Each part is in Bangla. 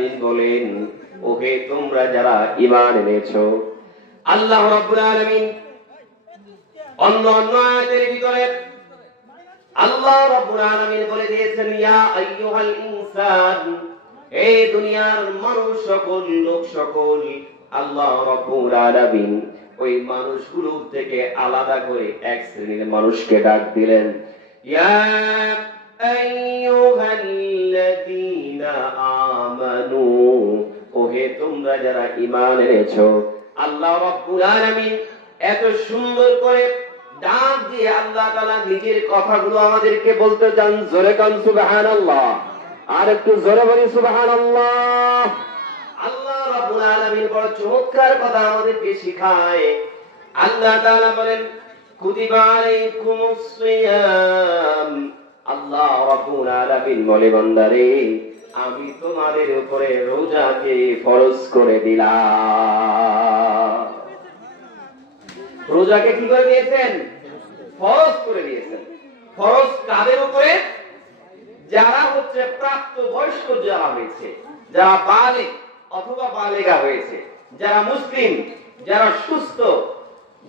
আলামিন বলেন, ওহে তোমরা যারা ঈমান এনেছো, আল্লাহ রাব্বুল আলামিন অন্য আয়াতের ভিতরে আল্লাহ রাব্বুল আলামিন বলে দিয়েছেন, ইয়া আইয়ুহাল ইনসান, এই দুনিয়ার মানুষ সকল, লোক সকল, আল্লাহ রাব্বুল আলামিন ওই মানুষগুলো থেকে আলাদা করে এক শ্রেণীর মানুষকে ডাক দিলেন, ইয়া আইয়ুহাল্লাযীনা আমানু, ওহে তোমরা যারা ঈমান এনেছো। আল্লাহ রাব্বুল আলামিন এত সুন্দর করে ডাক দিয়ে আল্লাহ তাআলা নিজের কথাগুলো আমাদেরকে বলতে চান। জোরে কান সুবহানাল্লাহ, আর একটু জোরে বলি সুবহানাল্লাহ। আল্লাহ রাব্বুল আলামিন বড় চমৎকার কথা আমাদেরকে শিখায়। আল্লাহ তাআলা বলেন, কুতিবা আলাইকুমুস সিয়াম, আল্লাহ রাব্বুল আলামিন বলে, বান্দারে আমি তোমাদের উপরে রোজাকে ফরজ করে দিলাম। রোজাকে কি করে দিয়েছেন? ফরজ করে দিয়েছেন। ফরজ কাদের উপরে? যারা হচ্ছে প্রাপ্ত বয়স্ক, যারা হয়েছে, যারা বালিগ অথবা বালিগা হয়েছে, যারা মুসলিম, যারা সুস্থ,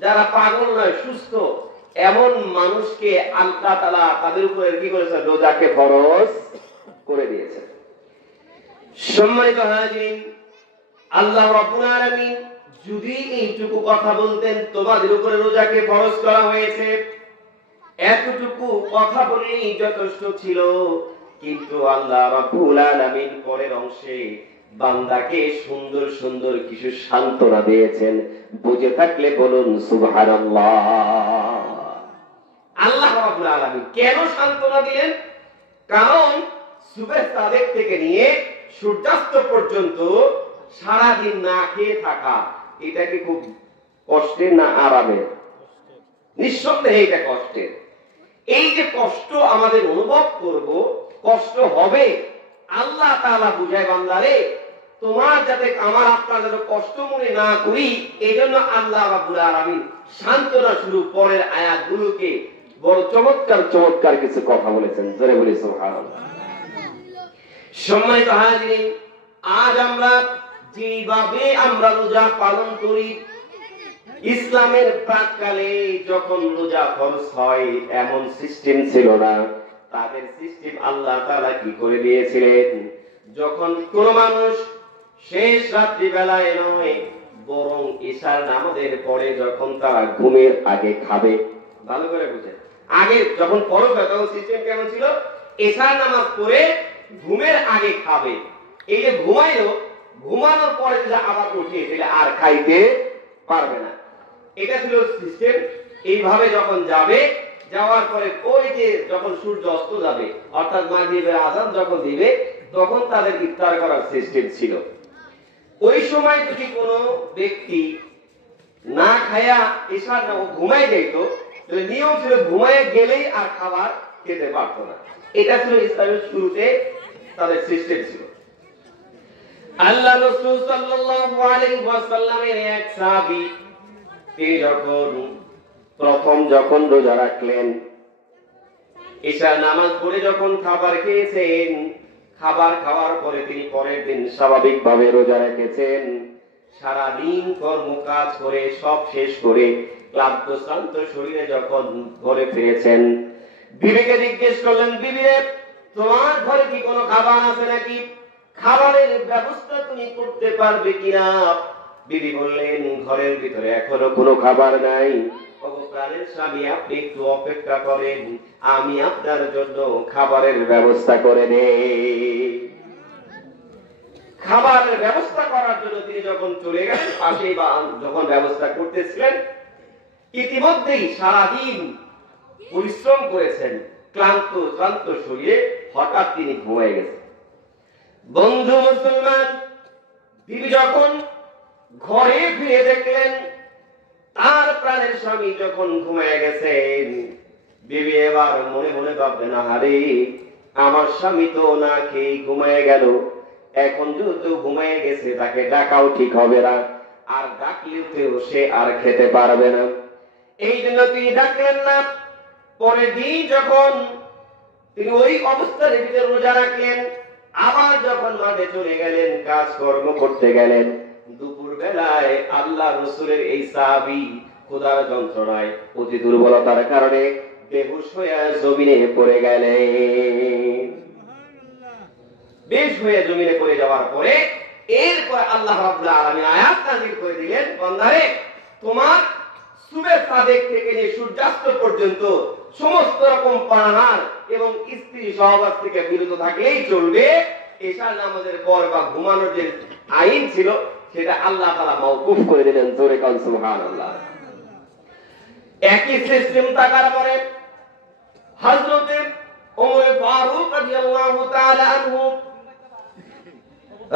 যারা পাগল নয়, সুস্থ, এমন মানুষকে আল্লাহ তাআলা তাদের উপরে কি করেছেন? রোজাকে ফরজ করে দিয়েছেন। সম্মানিত হাজিরিন, আল্লাহ রাব্বুল আলামিন যদি এইটুকু কথা বলতেন, তোমাদের উপরে রোজাকে ফরজ করা হয়েছে, এতটুকু কথা বললেই যথেষ্ট ছিল। কিন্তু আল্লাহ রাব্বুল আলামিন পরের অংশে বান্দাকে সুন্দর সুন্দর কিছু সান্ত্বনা দিয়েছেন। বুঝে থাকলে বলুন সুবহানাল্লাহ। আল্লাহ রাব্বুল আলামিন কেন সান্ত্বনা দিলেন? কারণ সুবহ সাদেক থেকে নিয়ে সূর্যাস্ত পর্যন্ত সারা দিন না খেয়ে থাকা, এটা কি খুব কষ্টের না আরামের? নিঃসন্দেহে এটা কষ্টের। এই যে কষ্ট আমাদের অনুভব করব, কষ্ট হবে, আল্লাহ তাআলা বুঝায়, বান্দারে তোমার যাতে আমার আপনার যাতে কষ্ট মনে না করি, এই জন্য আল্লাহ রাব্বুল আলামিন সান্ত্বনা স্বরূপ পরের আয়াতগুলোকে বড় চমৎকার চমৎকার কিছু কথা বলেছেন। জোরে বলি সুবহানাল্লাহ। সম্মানিত হাজিরিন, আজ আমরা যেভাবে আমরা রোজা পালন করি, ইসলামের প্রাক্কালে যখন রোজা ফরজ হয় এমন সিস্টেম ছিল না। তাদের সিস্টেম আল্লাহ তাআলা কি করে দিয়েছিলেন? যখন কোন মানুষ শেষ রাত্রি বেলায় নয়, বরং ঈশার নামাজের পরে যখন তারা ঘুমের আগে খাবে, ভালো করে বুঝেন, আগে যখন ফরজ হয় তখন সিস্টেম কেমন ছিল? ঈশার নামাজ পড়ে ঘুমের আগে খাবে। এই যে ঘুমাইলো, ঘুমানোর পরে যদি আবার উঠে তাহলে আর খাইতে পারবে না। এটা ছিল সিস্টেম। এইভাবে যখন যাবে, যাওয়ার পরে ওই যে যখন সূর্য অস্ত যাবে, অর্থাৎ মাগরিবের আযান যখন দিবে, তখন তাদের ইফতার করার সিস্টেম ছিল। ওই সময় যদি কোনো ব্যক্তি না খায়া ঈশার নামাজ ঘুমায় যেত, তাহলে নিয়ম ছিল ঘুমায় গেলেই আর খাবার খেতে পারত না। এটা ছিল ইসলামের শুরুতে তাদের সিস্টেম ছিল। আল্লাহ রাসূল সাল্লাল্লাহু আলাইহি ওয়াসাল্লামের এক সাহাবী, তিনি যখন রোজা রাখলেন, ঈশার নামাজ পড়ে যখন খাবার খেয়েছেন, খাবার খাওয়ার পরে তিনি পরের দিন স্বাভাবিকভাবে রোজা রেখেছেন। সারা দিন কর্মকাজ করে সব শেষ করে ক্লান্ত শ্রান্ত শরীরে যখন ঘরে ফিরেছেন, বিবিকে জিজ্ঞেস করলেন, বিবি রে, তোমার ঘরে কি কোনো খাবার আছে নাকি? খাবারের ব্যবস্থা তুমি করতে পারবে কিনা? বিবি বললেন, ঘরের ভিতরে এখনো কোনো খাবার নাই। ওগো প্রাণের স্বামী, আপনি একটু অপেক্ষা করেন, আমি আপনার জন্য খাবারের ব্যবস্থা করে দেই। খাবারের ব্যবস্থা করার জন্য তিনি যখন চলে গেলেন, পাশেই যখন ব্যবস্থা করতেছিলেন, ইতিমধ্যেই সারাদিন পরিশ্রম করেছেন, ক্লান্ত ক্লান্ত শরীরে হঠাৎ তিনি ঘুমিয়ে গেছেন। বন্ধু মুসলমান, বিবি যখন ঘরে ফিরে দেখলেন তার প্রাণের স্বামী যখন ঘুমিয়ে গেছেন, বিবি এবার মনে মনে ভাবলেন, আরে আমার স্বামী তো না খেয়ে ঘুমিয়ে গেল, এখন যেহেতু ঘুমিয়ে গেছে তাকে ডাকাও ঠিক হবে না, আর ডাকলেও সে আর খেতে পারবে না। এই জন্য তিনি ডাকলেন না। পরের দিন যখন তিনি ওই অবস্থার ভিতরে রোজা রাখলেন, আবার যখন মাঠে চলে গেলেন, কাজকর্ম করতে গেলেন, দুপুর বেলায় আল্লাহ রসুলের এই সাহাবী ক্ষুধার যন্ত্রণায় অতি দুর্বলতার কারণে বেহুশ হয়ে জমিনে পড়ে গেলেন। বেহুশ হয়ে জমিনে পড়ে যাওয়ার পরে এরপর আল্লাহ রাব্বুল আলামিন আয়াত নাযিল করে দিলেন, বান্দারে তোমার সুবে সাদেক থেকে নিয়ে সূর্যাস্ত পর্যন্ত সমস্ত রকম পানাহার এবং স্ত্রী সহবাস থেকে বিরত থাকলেই চলবে। এশার নামাজের পর বা ঘুমানোর যে আইন ছিল সেটা আল্লাহ তাআলা মাওকুফ করে দিলেন। জোরে কান সুবহানাল্লাহ। একই সিস্টেম থাকার পরে হযরত ওমর ফারুক রাদিয়াল্লাহু তাআলা আনহু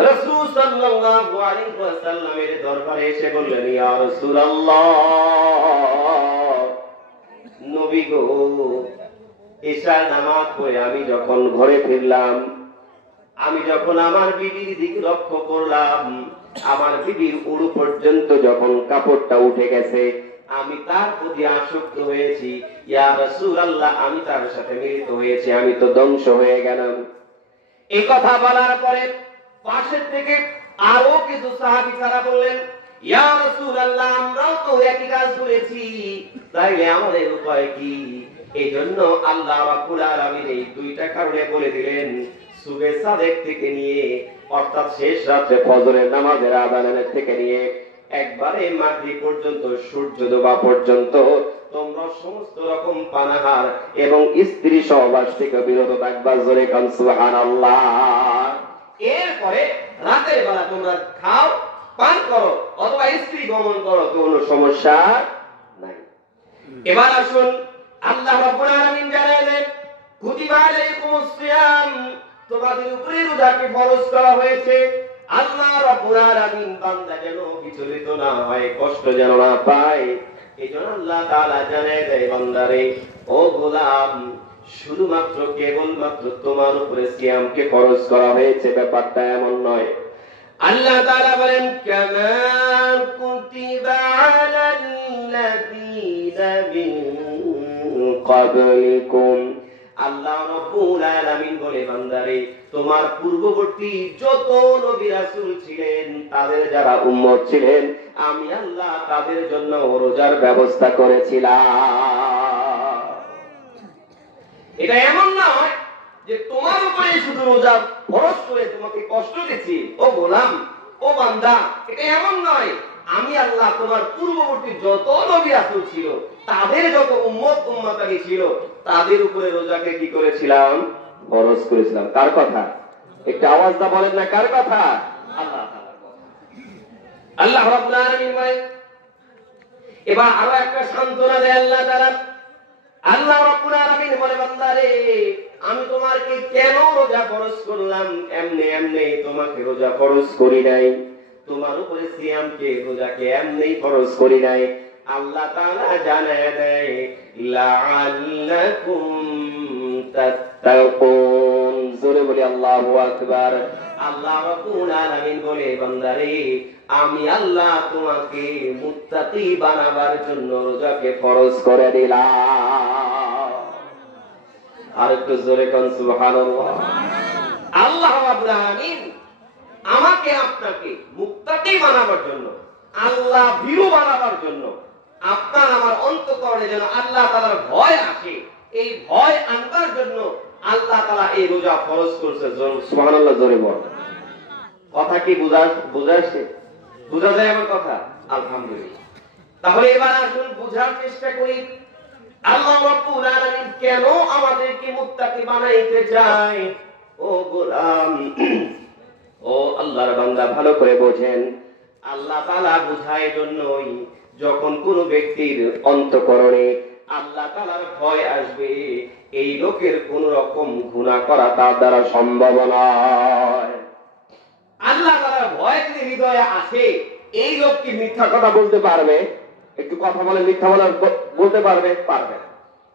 রাসূল সাল্লাল্লাহু আলাইহি ওয়াসাল্লামের দরবারে এসে বললেন, ইয়া রাসূলুল্লাহ, নবী গো, এশা নামাজ পড়ে আমি যখন ঘরে ফিরলাম, আমি যখন আমার বিবির দিকে লক্ষ্য করলাম, আমার বিবির উড়ু পর্যন্ত যখন কাপড়টা উঠে গেছে, আমি তার প্রতি আসক্ত হয়েছি। ইয়া রাসূলুল্লাহ, আমি তার সাথে মিলিত হয়েছি, আমি তো ধ্বংস হয়ে গেলাম। এই কথা বলার পরে পাশের থেকে আরো কিছু সাহাবী তারা বললেন, ইয়া রাসূলুল্লাহ, আমরাও তো একই কাজ করেছি, তাইলে আমাদের উপায় কি? এই জন্য আল্লাহ রাব্বুল আলামিন এই দুইটা কারণে বলে দিলেন, সুবে সাদেক থেকে নিয়ে অর্থাৎ শেষ রাতে ফজরের নামাজের আযানের থেকে নিয়ে একবারে মাগরিব পর্যন্ত সূর্য ডোবা পর্যন্ত তোমরা সমস্ত রকম পানাহার এবং স্ত্রী সহবাস থেকে বিরত থাকবা। জোরে কান সুবহানাল্লাহ। এরপরে রাতের বেলা তোমরা খাও, পান করো অথবা স্ত্রী গমন করো, কোনো সমস্যা নাই। এবার আসুন, আল্লাহ রাব্বুল আলামিন জানালেন, কুতিবা আলাইকুমুস সিয়াম, তোমাদের উপরে রোজাকে ফরজ করা হয়েছে। আল্লাহ রাব্বুল আলামিন বান্দা যেন বিচলিত না হয়, কষ্ট যেন না পায়, এজন্য আল্লাহ তাআলা জানায় দেয়, বান্দারে ও গোলাম, শুধুমাত্র কেবলমাত্র তোমার উপরে সিয়ামকে ফরজ করা হয়েছে, ব্যাপারটা এমন নয়। আল্লাহ তাআলা বলেন, কামা কুতিবা আলাল্লাযীনা মিন ক্বাবলিকুম, আল্লাহ রাব্বুল আলামিন বলে, বান্দারে তোমার পূর্ববর্তী যত নবী রাসূল ছিলেন, তাদের যারা উম্মত ছিলেন, আমি আল্লাহ তাদের জন্য রোজার ব্যবস্থা করেছিলাম। এটা এমন নয় যে তোমার উপরে শুধু রোজা ফরজ করে তোমাকে কষ্ট দিচ্ছি, ও গোলাম, ও বান্দা, এটা এমন নয়। আমি আল্লাহ তোমার পূর্ববর্তী যত নবী রাসূল ছিল, তাদের যত উম্মত উম্মতানি ছিল, তাদের উপরে রোজাকে কি করেছিলাম? ফরজ করেছিলাম। কার কথা? একটা আওয়াজ দা বলেন না, কার কথা? আল্লাহ তাআলার কথা। আল্লাহ রাব্বুল আলামিন বলেন, এবার আরো একটা সান্ত্বনা দেয় আল্লাহ তাআলা। আল্লাহ রাব্বুল আলামিন বলে, বান্দারে আমি তোমাকে কেন রোজা ফরজ করলাম? এমনি এমনি তোমাকে রোজা ফরজ করি নাই, তোমার উপরে সিয়ামকে রোজাকে এমনি ফরজ করি নাই। আল্লাহ তাআলা জানায় দেয়, লাআল্লাকুম তাত্তাকুন। জোরে বলি আল্লাহু আকবার। আল্লাহ রাব্বুল আলামিন বলে, বান্দারে আমি আল্লাহ তোমাকে মুত্তাকি বানাবার জন্য রোজাকে ফরজ করে দিলাম। আর একটু জোরে কোন সুবহানাল্লাহ। আল্লাহ রাব্বুল আলামিন আমাকে আপনাকে মুত্তাকি বানাবার জন্য, আল্লাহ ভীরু বানাবার জন্য, আপনার আমার অন্তঃকরণে যেন আল্লাহ তাআলার ভয় আসে, এই ভয় আনবার জন্য আল্লাহ তাআলা এই রোজা ফরজ করেছে। সুবহানাল্লাহ, জোরে বল। কথা কি বুঝাচ্ছে? বুঝা যায় আমার কথা? আলহামদুলিল্লাহ। তাহলে এবার আসুন বুঝার চেষ্টা করি, আল্লাহ রাব্বুল আলামিন কেন আমাদেরকে মুত্তাকি বানাইতে চায়। ও গোলাম, ও আল্লাহর বান্দা, ভালো করে বোঝেন, আল্লাহ তাআলা বুঝায় জন্যই যখন কোন ব্যক্তির অন্তঃকরণে আল্লাহ তাআলার ভয় আসবে, এই লোকের কোন রকম গুনাহ করা তার দ্বারা সম্ভব নয়। আল্লাহ তাআলার ভয় যদি হৃদয়ে আসে, এই লোক কি মিথ্যা কথা বলতে পারবে? একটু কথা বলে মিথ্যা বলতে পারবে? পারবে না।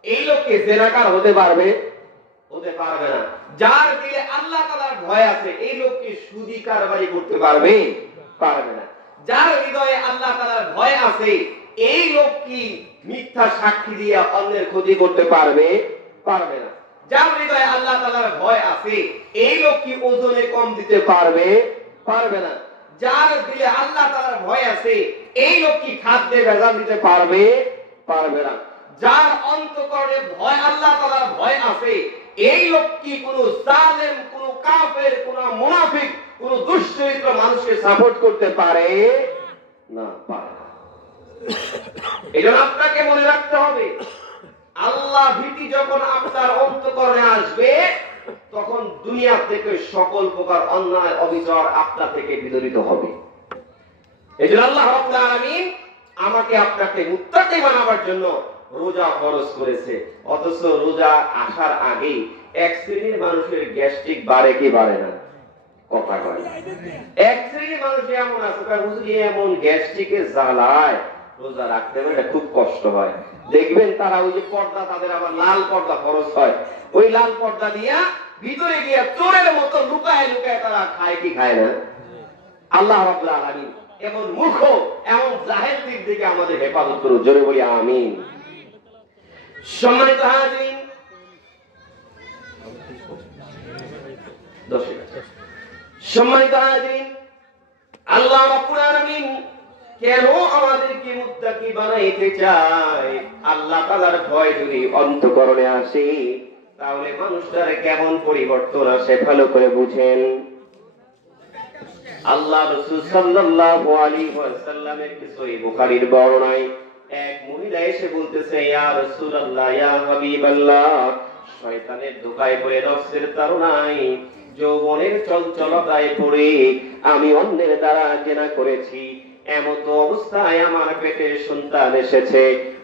এই লোক কি জিনাকার হতে পারবে? হতে পারবে না। যার দিলে আল্লাহ তাআলার ভয় আছে, এই লোক কি সুদি কারবারি করতে পারবে? পারবে না। যার হৃদয়ে আল্লাহ তাআলার ভয় আছে, এই লোক কি মিথ্যা সাক্ষী দিয়ে অন্যের ক্ষতি করতে পারবে? পারবে না। যার হৃদয়ে আল্লাহ তাআলার ভয় আছে, এই লোক কি ওজনে কম দিতে পারবে? পারবে না। যার দিলে আল্লাহ তাআলার ভয় আছে, এই লোক কি খাদ্যে ভেজাল দিতে পারবে? পারবে না। যার অন্তঃকরণে ভয়, আল্লাহ তাআলার ভয় আছে, এই লোক কি কোন জালেম, কোন কাফের, কোন মুনাফিক, কোন দুশ্চরিত্র মানুষকে সাপোর্ট করতে পারে? না, পারে না। এজন্য আপনাকে মনে রাখতে হবে, আল্লাহ ভীতি যখন আপনার অন্তঃকরণে আসবে, তখন দুনিয়া থেকে সকল প্রকার অন্যায় অবিচার আপনার থেকে বিতাড়িত হবে। এজন্য আল্লাহ রাব্বুল আলামিন আমাকে আপনাকে মুত্তাকি বানাবার জন্য রোজা ফরজ করেছে। অথচ রোজা আসার আগে এক শ্রেণীর মানুষের গ্যাস্ট্রিক বাড়ে কি বাড়ে না? কথা কয়। এক শ্রেণীর মানুষ এমন আছে, হুজুর এমন গ্যাস্ট্রিকে জ্বালায় রোজা রাখতে গেলে খুব কষ্ট হয়। দেখবেন তারা ওই যে পর্দা, তাদের আবার লাল পর্দা ফরজ হয়, ওই লাল পর্দা দিয়া ভিতরে গিয়ে চোরের মতো লুকায় লুকায় তারা খায় কি খায় না? আল্লাহ রাব্বুল আলামিন এমন মূর্খ, এমন জাহেলদের দিকে আমাদের হেফাজত করুন, জোরে বলি আমিন। সম্মানিত হাজিরিন, সম্মানিত হাজিরিন, আল্লাহ রাব্বুল আলামিন কেন আমাদেরকে মুত্তাকি বানাইতে চায়? আল্লাহ তাআলার ভয় যদি অন্তঃকরণে আসে, তাহলে মানুষটার কেমন পরিবর্তন আসে ভালো করে বুঝেন। আল্লাহ রাসূল সাল্লাল্লাহু আলাইহি ওয়াসাল্লামের সহিহ বুখারীর বর্ণনায় এক মহিলা এসে বলতেছে, ইয়া রাসূলুল্লাহ, ইয়া হাবিবাল্লাহ, শয়তানের ধোঁকায় পড়ে, নফসের তাড়নায়, যৌবনের চঞ্চলতায় পড়ে আমি অন্যের দ্বারা জিনা করেছি। এমত অবস্থায় আমার পেটে সন্তান এসেছে।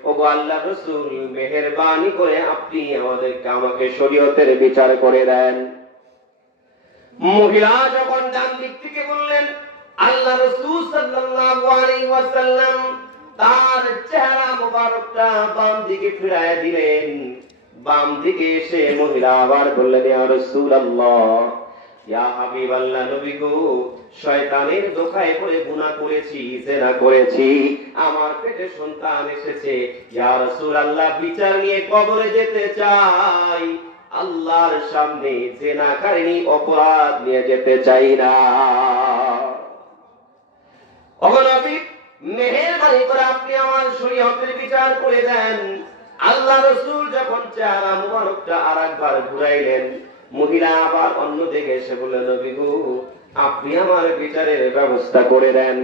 ওগো আল্লাহর রাসূল, মেহেরবানি করে আপনি আমাকে শরীয়তের বিচার করে দেন। মহিলা যখন ডান দিক থেকে বললেন, আল্লাহ রাসূল সাল্লাল্লাহু আলাইহি ওয়াসাল্লাম তার চেহারা মোবারকটা বাম দিকে ফিরায় দিলেন। বাম দিকে এসে মহিলা আবার বললেন, ইয়া রাসূলুল্লাহ, ইয়া হাবিবাল্লাহ, নবী গো, শয়তানের ধোঁকায় পড়ে গুনাহ করেছি, জিনা করেছি, আমার পেটে সন্তান এসেছে। ইয়া রাসূলুল্লাহ, বিচার নিয়ে কবরে যেতে চাই, আল্লাহর সামনে জিনাকারিনী অপরাধ নিয়ে যেতে চাই না। ওগো নবী, মেহেরবানি করে আপনি আমার শরীয়তের বিচার করে দেন। আল্লাহ রাসূল যখন চেহারা মুবারকটা আরেকবার ঘুরাইলেন, মহিলা আবার অন্য দিকে এসে বললেন, নবী গো, আপনি আমার বিচারের ব্যবস্থা করে দেন।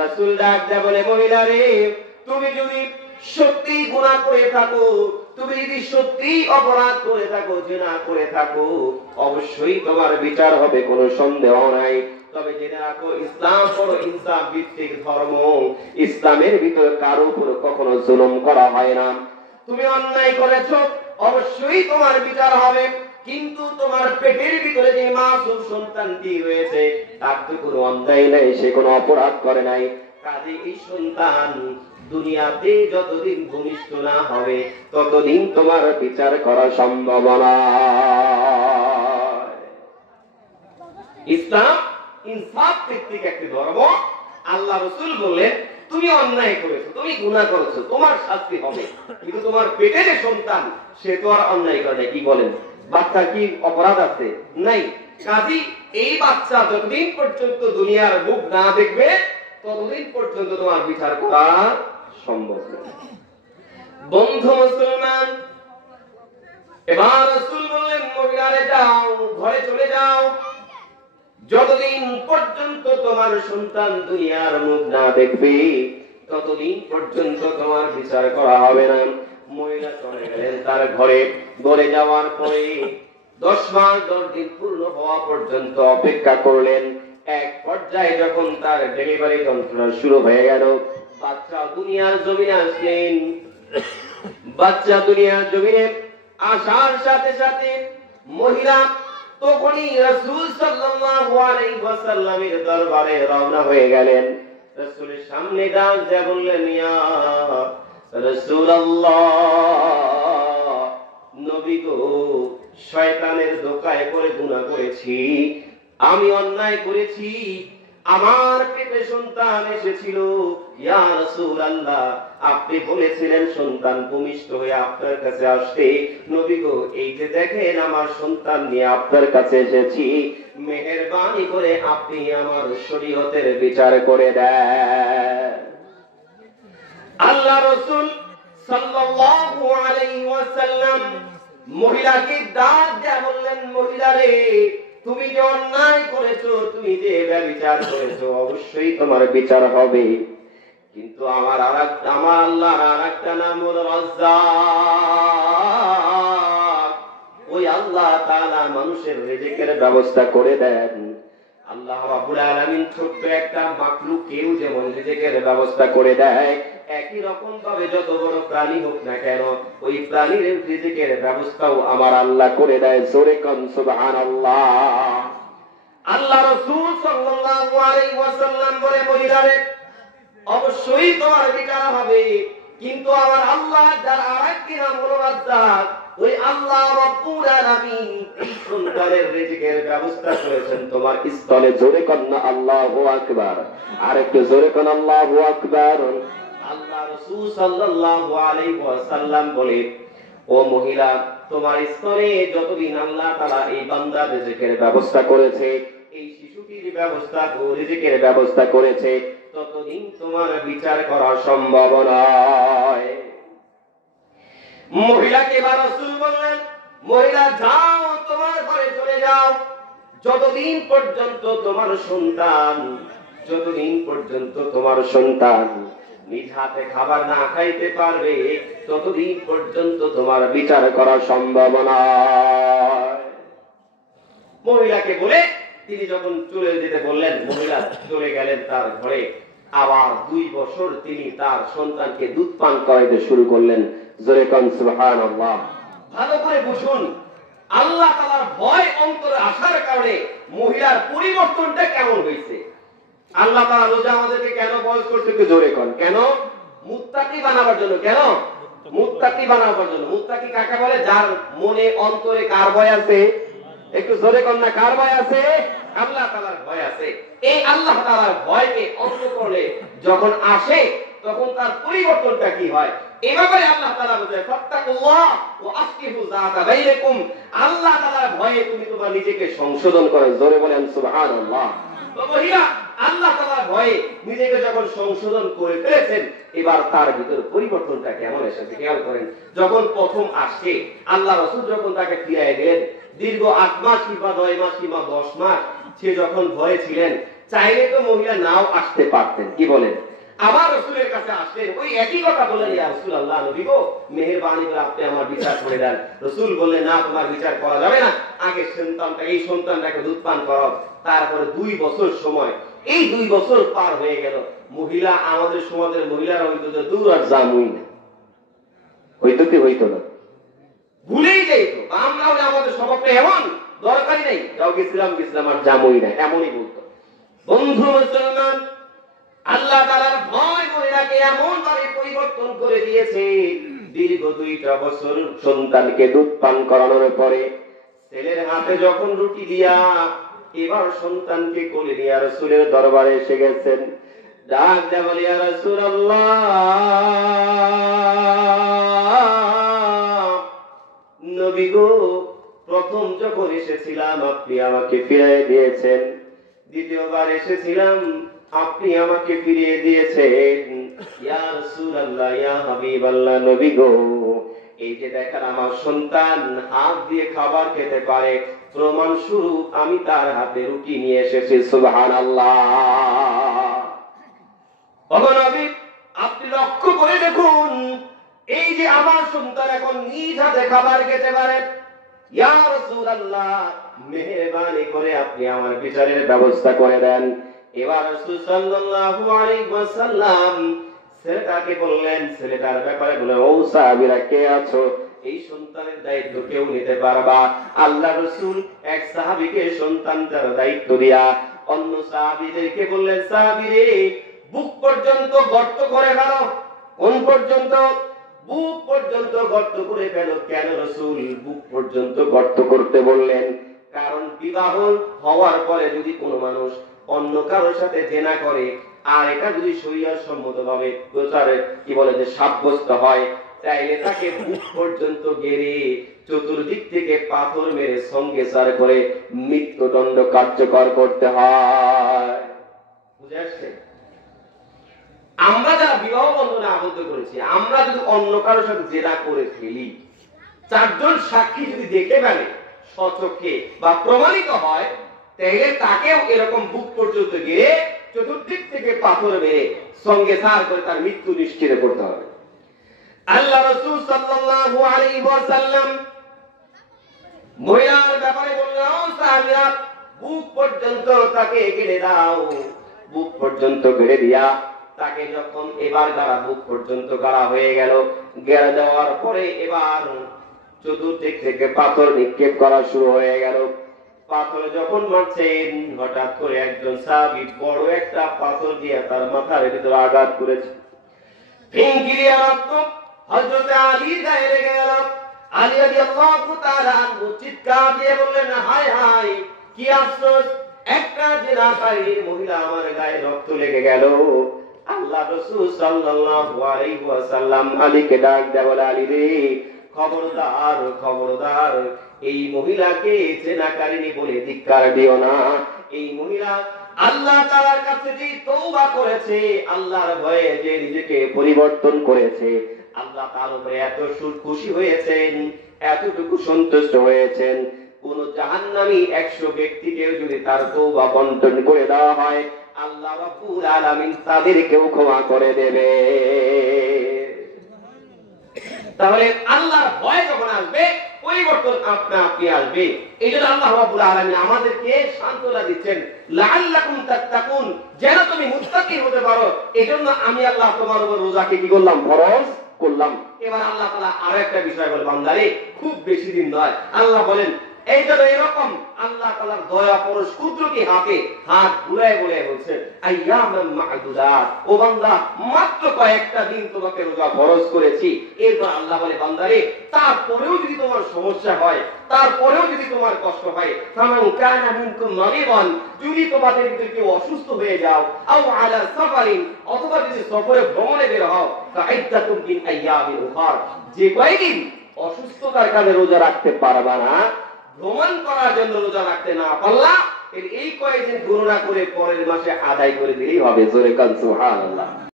রাসূল ডাক দেয়া বলে, মহিলা রে, তুমি যদি সত্যি গুনাহ করে থাকো, তুমি যদি সত্যি অপরাধ করে থাকো, জিনা করে থাকো, অবশ্যই তোমার বিচার হবে, কোনো সন্দেহ নাই। তবে জেনে রাখো, ইসলাম বড় ইনসাফ ভিত্তিক ধর্ম। ইসলামের ভিতরে কারো উপর কখনো জুলুম করা হয় না। তুমি অন্যায় করেছো, অবশ্যই তোমার বিচার হবে, কিন্তু তোমার পেটের ভিতরে যে মাসুম সন্তানটি রয়েছে, তার তো কোনো অন্যায় নাই, সে কোনো অপরাধ করে নাই। কাজে এই সন্তান দুনিয়াতে যতদিন ভূমিষ্ঠ না হবে, ততদিন তোমার বিচার করা সম্ভব না। ইসলাম ইনসাফ ভিত্তিক একটি ধর্ম। আল্লাহ রাসূল বললেন, তুমি অন্যায় করেছো, তুমি গুনাহ করেছো, তোমার শাস্তি হবে, কিন্তু তোমার পেটে যে সন্তান, সে তো আর অন্যায় করে নাই। কি বলেন? বাচ্চা কি অপরাধ আছে? নাই। কাজী এই বাচ্চা যতদিন পর্যন্ত দুনিয়ার মুখ না দেখবে, ততদিন পর্যন্ত তোমার বিচার করা সম্ভব নয়। বন্ধু মুসলমান, এবার রাসূল বললেন, মহিলারে যাও, ঘরে চলে যাও, যতদিন পর্যন্ত তোমার সন্তান দুনিয়ার মুখ না দেখবে, ততদিন পর্যন্ত তোমার বিচার করা হবে না। মহিলা চলে গেলেন তার ঘরে। ঘরে যাওয়ার পরে 10 মাস 10 দিন পূর্ণ হওয়া পর্যন্ত অপেক্ষা করলেন। এক পর্যায়ে যখন তার ডেলিভারি যন্ত্রণা শুরু হয়ে গেল, বাচ্চা দুনিয়ার জমিনে আসলেন। বাচ্চা দুনিয়ার জমিনে আসার সাথে সাথে মহিলা তখনই রাসূল সাল্লাল্লাহু আলাইহি ওয়াসাল্লামের দরবারে রওনা হয়ে গেলেন। রাসূলের সামনে দাঁড় দিয়ে বললেন, ইয়া রাসূলুল্লাহ, নবী গো, শয়তানের ধোঁকায় পড়ে গুনাহ করেছি, আমি অন্যায় করেছি, আমার পেটে সন্তান এসেছিল, ইয়া রাসূলুল্লাহ আপনি বলেছিলেন সন্তান ভূমিষ্ঠ হয়ে আপনার কাছে আসতে। নবী গো, এই যে দেখেন আমার সন্তান নিয়ে আপনার কাছে এসেছি, মেহেরবানি করে আপনি আমার শরীয়তের বিচার করে দেন। আল্লাহ রাসূল সাল্লাল্লাহু আলাইহি ওয়াসাল্লাম মহিলাকে ডাক দিয়ে বললেন, মহিলা রে, তুমি যে অন্যায় করেছো, তুমি যে ব্যভিচার করেছো, অবশ্যই তোমার বিচার হবে। কিন্তু আমার আল্লাহর আরেকটা নাম হলো রাজ্জাক। ওই আল্লাহ তাআলা মানুষের রিজিকের ব্যবস্থা করে দেন। আল্লাহ রাব্বুল আলামিন ছোট্ট একটা মাখলুককেও যেমন রিজিকের ব্যবস্থা করে দেয়, একই রকম ভাবে যত বড় প্রাণী হোক না কেন, ওই প্রাণীর রিজিকের ব্যবস্থাও আমার আল্লাহ করে দেয়। জোরে কোন সুবহানাল্লাহ। আল্লাহ রাসূল সাল্লাল্লাহু আলাইহি ওয়াসাল্লাম বলে, মহিলারে, অবশ্যই তোমার বিচার হবে, কিন্তু আমার আল্লাহ যার আরেকটি নাম হলো রাজ্জাক, ওই আল্লাহ রাব্বুল আলামিন এই সন্তানের রিজিকের ব্যবস্থা করেছেন তোমার স্থলে। জোরে কোন আল্লাহু আকবার। আর একটু জোরে কোন আল্লাহু আকবার। আল্লাহ রাসূল সাল্লাল্লাহু আলাইহি ওয়াসাল্লাম বলে, ও মহিলা, তোমার স্থলে যতদিন আল্লাহ তাআলা এই বান্দার রিজিকের ব্যবস্থা করেছে, এই শিশুটির ব্যবস্থা ও রিজিকের ব্যবস্থা করেছে, ততদিন তোমার বিচার করা সম্ভব নয়। মহিলাকে রাসূল বললেন, মহিলা যাও, তোমার ঘরে চলে যাও, যতদিন পর্যন্ত তোমার সন্তান নিজ হাতে খাবার না খাইতে পারবে, ততদিন পর্যন্ত তোমার বিচার করা সম্ভব নয়। মহিলাকে বলে তিনি যখন চলে যেতে বললেন, মহিলা চলে গেলেন তার ঘরে। আবার 2 বছর তিনি তার সন্তানকে দুধ পান করাইতে শুরু করলেন। জোরে কোন সুবহানাল্লাহ। ভালো করে বুঝুন, আল্লাহ তাআলার ভয় অন্তরে আসার কারণে মহিলার পরিবর্তনটা কেমন হয়েছে। আল্লাহ তাআলা রোজা আমাদেরকে কেন বয়স করতে, একটু জোরে কোন। কেন? মুত্তাকি বানাবার জন্য। কেন? মুত্তাকি বানাবার জন্য। মুত্তাকি কাকে বলে? যার মনে অন্তরে কার ভয় আছে? একটু জোরে কোন না, কার ভয় আছে? আল্লাহ তাআলার ভয় আছে। এই আল্লাহ তাআলার ভয়কে অন্তরে যখন আসে, তখন তার পরিবর্তনটা কি হয়? এই ব্যাপারে আল্লাহ তাআলা বলে, ফাত্তাকুল্লাহ ওয়া আসলিহু যাতা বাইনাকুম। আল্লাহ তাআলার ভয়ে তুমি তোমার নিজেকে সংশোধন করো। জোরে বলেন সুবহানাল্লাহ। তো মহিলা আল্লাহ তাআলার ভয়ে নিজেকে যখন সংশোধন করে ফেলেছেন, এবার তার ভিতর পরিবর্তনটা কেমন এসেছে খেয়াল করেন। যখন প্রথম আসছে, আল্লাহ রাসূল যখন তাকে ফিরিয়ে দিলেন, দীর্ঘ 8 মাস কিংবা 9 মাস কিংবা 10 মাস সে যখন ভয়ে ছিলেন, চাইলে তো মহিলা নাও আসতে পারতেন। কি বলেন? আবার রাসূলের কাছে আসলেন, ওই একই কথা বললেন, ইয়া রাসূলুল্লাহ, নবী গো, মেহেরবানি করে আপনি আমার বিচার করে দেন। রাসূল বললেন, না, তোমার বিচার করা যাবে না, আগে এই সন্তানটাকে দুধ পান করাও। তারপরে 2 বছর সময়, এই 2 বছর পার হয়ে গেল। মহিলা, আমাদের সমাজের মহিলারা হইতো যে দূর আর জামুই না, হইতো কি হইতো না, ভুলেই যাইতো। আমরাও আমাদের স্বভাবটা এমন, দরকারই নেই, যাও গেছিলাম আর জামুই না, এমনই বলতো। বন্ধু মুসলমান, আল্লাহ তাআলার ভয় মহিলাকে এমন ভাবে পরিবর্তন করে দিয়েছে। দীর্ঘ 2টা বছর সন্তানকে দুধ পান করানোর পরে ছেলের হাতে যখন রুটি দিয়া এবার সন্তানকে কোলে নিয়ে রাসূলের দরবারে এসে গেছেন, ডাক দিয়ে বলে, ইয়া রাসূলুল্লাহ, নবী গো, প্রথম যখন এসেছিলাম আপনি আমাকে ফিরিয়ে দিয়েছেন, দ্বিতীয়বার এসেছিলাম আপনি আমাকে ফিরিয়ে দিয়েছেন। ইয়া রাসূলুল্লাহ, ইয়া হাবিবাল্লাহ, নবী গো, এই যে দেখেন আমার সন্তান হাত দিয়ে খাবার খেতে পারে, প্রমাণ স্বরূপ আমি তার হাতে রুটি নিয়ে এসেছি। সুবহানাল্লাহ। ওগো নবী, আপনি লক্ষ্য করে দেখুন, এই যে আমার সন্তান এখন নিজ হাতে খাবার খেতে পারে। ইয়া রাসূলুল্লাহ, মেহেরবানি করে আপনি আমার বিচারের ব্যবস্থা করে দেন। এবার রাসূল সাল্লাল্লাহু আলাইহি ওয়াসাল্লাম ছেলেটাকে বললেন, ছেলেটার ব্যাপারে বলে, ও সাহাবীরা কে আছো, এই সন্তানের দায়িত্ব কেউ নিতে পারবা? আল্লাহ রাসূল এক সাহাবীকে সন্তানটার দায়িত্ব দিয়া অন্য সাহাবীদেরকে বললেন, সাহাবীরে, বুক পর্যন্ত গর্ত করে ফেলো। কোন পর্যন্ত? বুক পর্যন্ত গর্ত করে ফেলো। কেন রাসূল বুক পর্যন্ত গর্ত করতে বললেন? কারণ বিবাহ হওয়ার পরে যদি কোনো মানুষ অন্য কারোর সাথে জেনা করে, আর এটা যদি শরীয়ত সম্মতভাবে প্রচারে কি বলে যে সাব্যস্ত হয়, তাইলে তাকে বুক পর্যন্ত গেড়ে চতুর্দিক থেকে পাথর মেরে সঙ্গে সার করে মৃত্যুদণ্ড কার্যকর করতে হয়। বুঝে আসছে? আমরা যারা বিবাহ বন্ধনে আবদ্ধ করেছি, আমরা যদি অন্য কারোর সাথে জেনা করে ফেলি, চারজন সাক্ষী যদি দেখে ফেলে স্বচক্ষে বা প্রমাণিত হয়, তাহলে তাকেও এরকম বুক পর্যন্ত গিয়ে চতুর্দিক থেকে পাথর মেরে সঙ্গে সার করে তার মৃত্যু নিশ্চিত করতে হবে। আল্লাহ রাসূল সাল্লাল্লাহু আলাইহি ওয়াসাল্লাম মহিলার ব্যাপারে বললেন, ও সাহাবীরা, বুক পর্যন্ত তাকে গেড়ে দাও। বুক পর্যন্ত গেড়ে দিয়া তাকে যখন এবার গাড়া বুক পর্যন্ত গাড়া হয়ে গেল, গেড়ে দেওয়ার পরে এবার চতুর্দিক থেকে পাথর নিক্ষেপ করা শুরু হয়ে গেল। পাথর যখন মারছেন, হঠাৎ করে একজন সাহাবী বড় একটা পাথর দিয়ে তার মাথার ভিতরে আঘাত করেছে। ফিঙ্গিরিয়া রক্ত হযরত আলীর গায়ে লেগে গেল। আলী রাদিয়াল্লাহু তাআলা আনহু চিৎকার দিয়ে বললেন, হায় হায়, কি আফসোস, একটা জিনাকারী মহিলা আমার গায়ে রক্ত লেগে গেল। আল্লাহ রাসূল সাল্লাল্লাহু আলাইহি ওয়াসাল্লাম আলীকে ডাক দেয়া বলে, আলী রে, খবরদার খবরদার, এই মহিলাকে জিনাকারিনী বলে ধিক্কার দিও না। এই মহিলা আল্লাহ তাআলার কাছে যে তওবা করেছে, আল্লাহর ভয়ে যে নিজেকে পরিবর্তন করেছে, আল্লাহ তার উপরে এত খুশি হয়েছেন, এতটুকু সন্তুষ্ট হয়েছেন, কোন জাহান্নামী 100 ব্যক্তিকে যদি তার তওবা বন্টন করে দেওয়া হয়, আল্লাহ রাব্বুল আলামিন তাদেরকেও ক্ষমা করে দেবে। তাহলে আল্লাহর ভয় যখন আসবে, পরিবর্তন আপনা আপনি আসবে। এই জন্য আল্লাহ রাব্বুল আলামিন আমাদেরকে সান্ত্বনা দিচ্ছেন, লাআল্লাকুম তাত্তাকুন, যেন তুমি মুত্তাকি হতে পারো। এজন্য আমি আল্লাহ তোমার উপর রোজাকে কি করলাম? ফরজ করলাম। এবার আল্লাহ তাআলা আরো একটা বিষয় বলেন, বান্দারে, খুব বেশি দিন নয়। আল্লাহ বলেন, এই জন্য এরকম আল্লাহ তাআলার দয়া পরশ কুদরতি হাতে হাত বুলায় বুলায় বলছেন, আইয়ামান মা'দুদাত, ও বান্দা, মাত্র কয়েকটা দিন তোমাকে রোজা ফরজ করেছি। এরপর আল্লাহ বলে, বান্দারে, তারপরেও যদি তোমার সমস্যা হয়, তারপরেও যদি তোমার কষ্ট হয়, ফামান কানা মিনকুম মারিদান, যদি তোমাদের ভিতরে কেউ অসুস্থ হয়ে যাও, আও আলা সাফারিন, অথবা যদি সফরে ভ্রমণে বের হও, ফাইদ্দাতুম মিন আইয়ামিন উখার, যে কয়েকদিন অসুস্থতার কারণে রোজা রাখতে পারবা না, ভ্রমণ করার জন্য রোজা রাখতে না পারলা, এই কয়েকদিন গণনা করে পরের মাসে আদায় করে দিলেই হবে। জোরে কান সুবহানাল্লাহ।